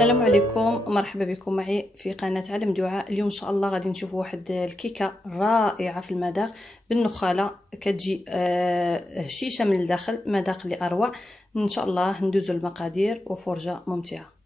السلام عليكم، مرحبا بكم معي في قناة علم دعاء. اليوم ان شاء الله غادي نشوفوا واحد الكيكه رائعه في المذاق بالنخاله، كتجي هشيشه من الداخل، مذاق لاروع. ان شاء الله ندوزوا المقادير وفرجه ممتعه.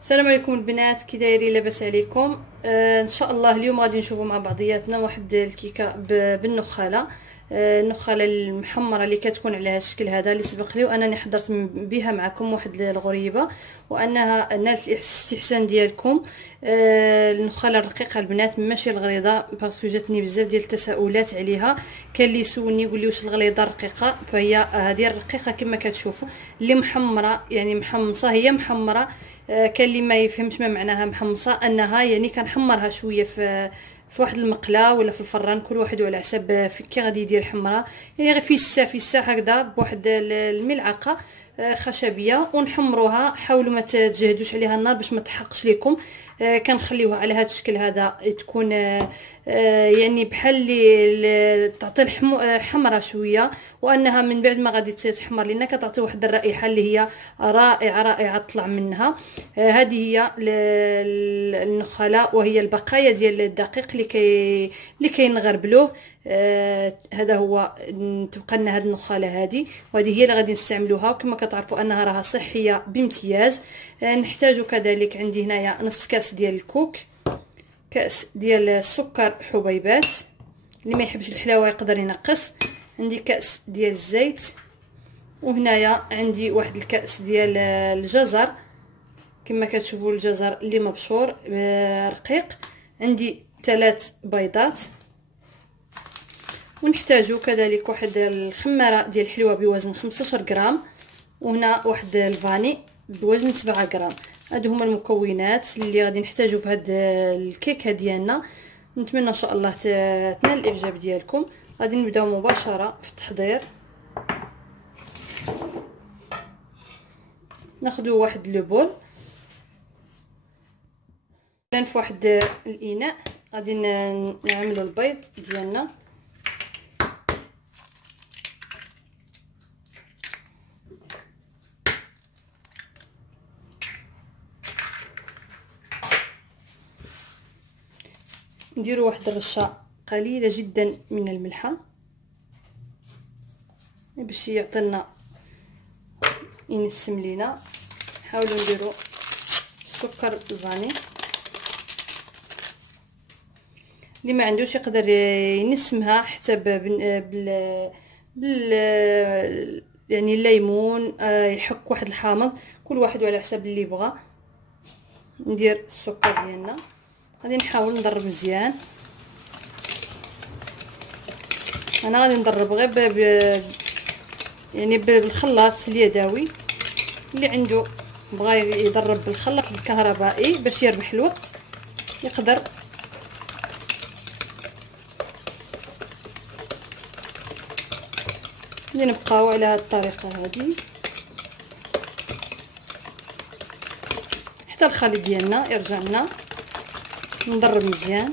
السلام عليكم البنات، كي دايرين؟ لاباس عليكم؟ ان شاء الله اليوم غادي نشوفوا مع بعضياتنا واحد الكيكه بالنخاله. النخاله المحمره اللي كتكون على هذا الشكل هذا اللي سبق لي، وانني حضرت بها معكم واحد الغريبه وانها نالت الاستحسان ديالكم. النخاله الرقيقه البنات، ماشي الغليظه، باسكو جاتني بزاف ديال التساؤلات عليها. كان اللي يسولني يقول لي واش الغليظه الرقيقه، فهي هذه الرقيقه كما كتشوفوا، اللي محمره يعني محمصه، هي محمره. كان اللي ما يفهمش ما معناها محمصه، انها يعني كنحمرها شويه في واحد المقله ولا في الفران، كل واحد على حسب كي غادي يدير حمرها، يعني غير في هكذا بواحد الملعقه خشبيه، ونحمروها. حاولوا ما تجهدوش عليها النار باش ما تحرقش لكم. كنخليوها على هذا الشكل هذا، تكون يعني بحال اللي تعطي الحمره شويه، وانها من بعد ما غادي تحمر لنا كتعطي واحد الرائحه اللي هي رائعه رائعه تطلع منها. هذه هي النخاله، وهي البقايا ديال الدقيق اللي كينغربلوه. هذا هو. تبقى لنا هذه النخاله هذه، وهذه هي اللي غادي نستعملوها. وكما كتعرفوا انها راها صحيه بامتياز. نحتاج كذلك، عندي هنايا نصف كاس ديال الكوك، كاس ديال السكر حبيبات، اللي ما يحبش الحلاوه يقدر ينقص. عندي كاس ديال الزيت، وهنايا عندي واحد الكاس ديال الجزر، كما كتشوفوا الجزر اللي مبشور رقيق. عندي 3 بيضات، ونحتاجو كذلك واحد الخماره ديال الحلوه بوزن 15 غرام، وهنا واحد الفاني بوزن 7 غرام. هادو هما المكونات اللي غادي نحتاجو في هاد الكيكه ديالنا. نتمنى ان شاء الله تنال الاعجاب ديالكم. غادي نبداو مباشره في التحضير. ناخذوا واحد لو بول، في واحد الاناء غادي نعملوا البيض ديالنا. نديروا واحد الرشه قليله جدا من الملحه باش يعطينا ينسم لينا. حاولوا نديروا السكر الفاني، اللي ما عندوش يقدر ينسمها حتى يعني الليمون، يحك واحد الحامض، كل واحد على حسب اللي بغى. ندير السكر ديالنا، غادي نحاول نضرب مزيان. انا غادي نضرب غير يعني بالخلاط اليدوي. اللي عنده بغى يضرب بالخلاط الكهربائي باش يربح الوقت يقدر. غادي نبقاو على هذه الطريقه هذه حتى الخليط ديالنا يرجع لنا. نضرب مزيان.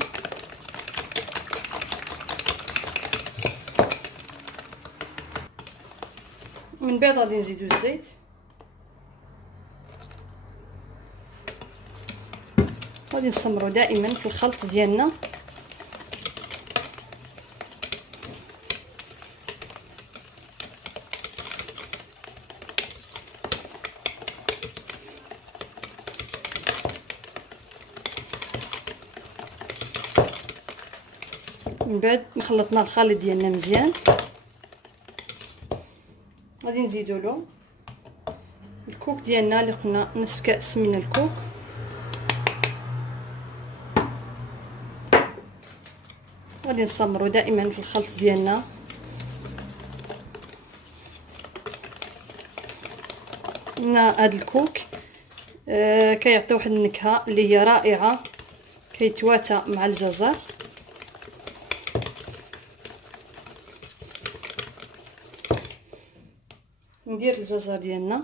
من بعد غادي نزيدو الزيت، غادي نستمروا دائما في الخلط ديالنا. من بعد ما خلطنا الخليط ديالنا مزيان، غادي نزيدو له الكوك ديالنا اللي قلنا نصف كاس من الكوك. غادي نستمروا دائما في الخلط ديالنا. قلنا هذا الكوك كيعطي واحد النكهه اللي هي رائعه، كيتواتى مع الجزر. ندير الجزر ديالنا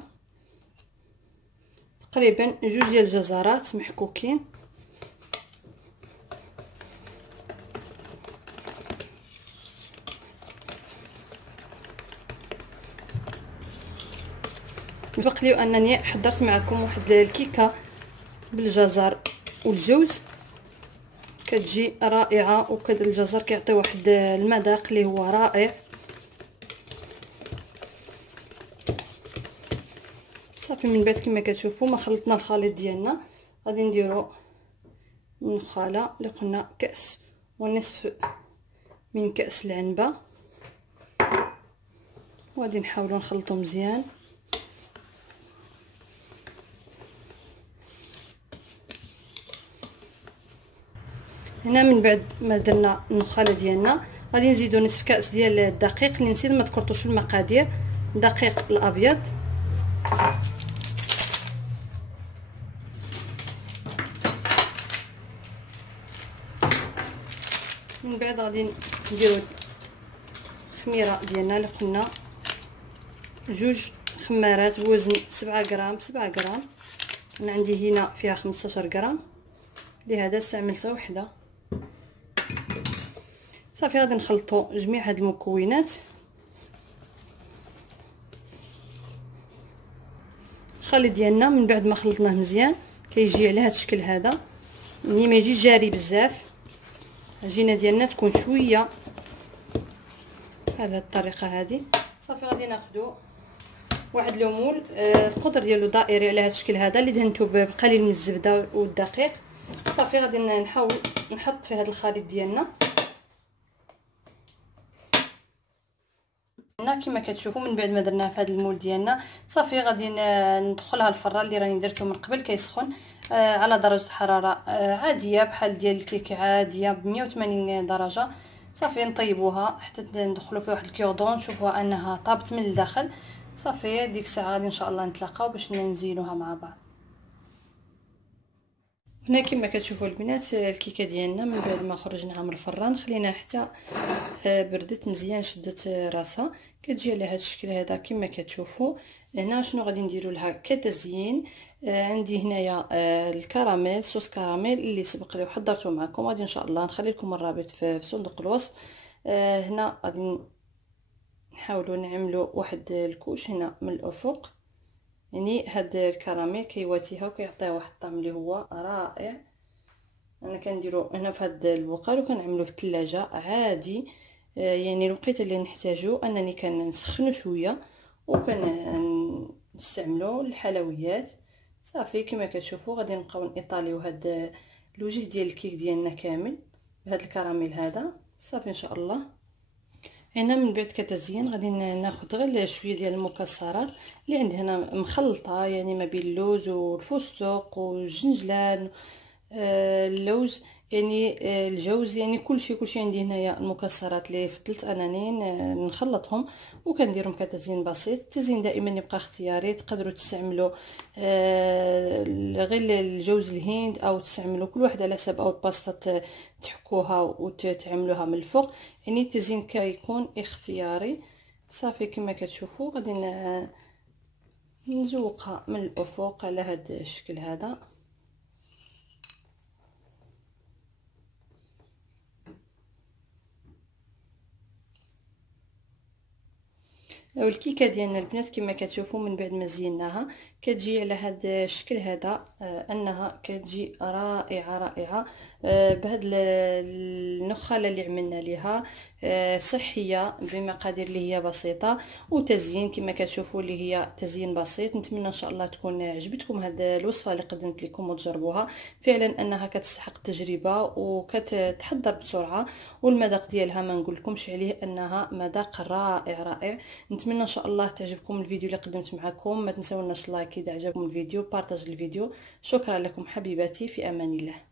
تقريبا 2 ديال الجزرات محكوكين. سبق لي انني حضرت معكم واحد الكيكه بالجزر والجوز، كتجي رائعه، وكذا الجزر كيعطي واحد المذاق اللي هو رائع. صافي من بعد كما كتشوفوا ما خلطنا الخليط ديالنا، غادي نديرو النخاله اللي قلنا كاس ونصف من كاس العنبه، وغادي نحاولوا نخلطو مزيان. هنا من بعد ما درنا النخاله ديالنا غادي نزيدو نصف كاس ديال الدقيق، اللي نسيت ما ذكرتوش في المقادير، دقيق الابيض. من بعد غادي نديرو الخميره ديالنا اللي قلنا 2 خمارات بوزن 7 غرام 7 غرام. انا عندي هنا فيها 15 غرام، لهذا استعملتها وحده. صافي غادي نخلطوا جميع هاد المكونات. الخليط ديالنا من بعد ما خلطناه مزيان كيجي على هاد الشكل هذا، يعني ما يجيش جاري بزاف، العجينه ديالنا تكون شويه بحال هاد الطريقه هذه. صافي غادي ناخذوا واحد لومول، القدر ديالو دائري على هاد الشكل هذا، اللي دهنته بقليل من الزبده والدقيق. صافي غادي نحاول نحط في هاد الخليط ديالنا. كما كتشوفوا من بعد ما درناه في هذا المول ديالنا، صافي غادي ندخلها الفران اللي راني درته من قبل كيسخن على درجه حراره عاديه بحال ديال الكيكه عاديه ب 180 درجه. صافي نطيبوها حتى ندخلوا في واحد الكيردون نشوفوها انها طابت من الداخل. صافي ديك الساعه غادي ان شاء الله نتلاقاو باش نزينوها مع بعض. هنا كما كتشوفوا البنات الكيكه ديالنا من بعد ما خرجناها من الفران خلينا حتى بردت مزيان، شدت راسها، كتجي على هذا الشكل هذا كما كتشوفوا. هنا شنو غادي نديروا لها كتزيين؟ عندي هنايا الكراميل، صوص كراميل اللي سبق لي وحضرته معكم، غادي ان شاء الله نخلي لكم الرابط في صندوق الوصف. هنا غادي نحاولوا نعملوا واحد الكوش هنا من الافق، يعني هاد الكراميل كيواتيها وكيعطيها واحد الطعم اللي هو رائع. انا كنديرو هنا في هاد البقال وكنعملوه في الثلاجه عادي، يعني الوقيته اللي نحتاجو انني كنسخنو شويه وكنستعملو الحلويات. صافي كما كتشوفوا غادي نبقاو نيطاليو هاد الوجه ديال الكيك ديالنا كامل بهذا الكراميل هذا. صافي ان شاء الله. هنا من بعد كتزيين غادي ناخذ غير شويه ديال المكسرات اللي عندي هنا مخلطه، يعني ما بين اللوز والفستق والجنجلان، اللوز يعني الجوز، يعني كلشي عندي هنايا المكسرات اللي فضلت انني نخلطهم وكنديرهم كتزيين بسيط. التزيين دائما يبقى اختياري، تقدروا تستعملوا غير الجوز الهند او تستعملوا كل واحد على حسب، او الباستا تحكوها وتعملوها من الفوق، يعني التزيين كيكون اختياري. صافي كما كتشوفوا غادي نزوقها من الافق على هذا الشكل هذا. والكيكه ديالنا البنات كما كتشوفوا من بعد ما زيناها كتجي على هذا الشكل هذا، انها كتجي رائعه بهاد النخاله اللي عملنا ليها، صحيه بمقادير اللي هي بسيطه، وتزيين كما كتشوفوا اللي هي تزيين بسيط. نتمنى ان شاء الله تكون عجبتكم هاد الوصفه اللي قدمت لكم وتجربوها، فعلا انها كتستحق التجربه وكتحضر بسرعه، والمذاق ديالها ما نقولكمش عليه انها مذاق رائع. نتمنى ان شاء الله تعجبكم الفيديو اللي قدمت معكم. ما تنسوناش لايك اذا عجبكم الفيديو، بارطاج الفيديو. شكرا لكم حبيباتي، في امان الله.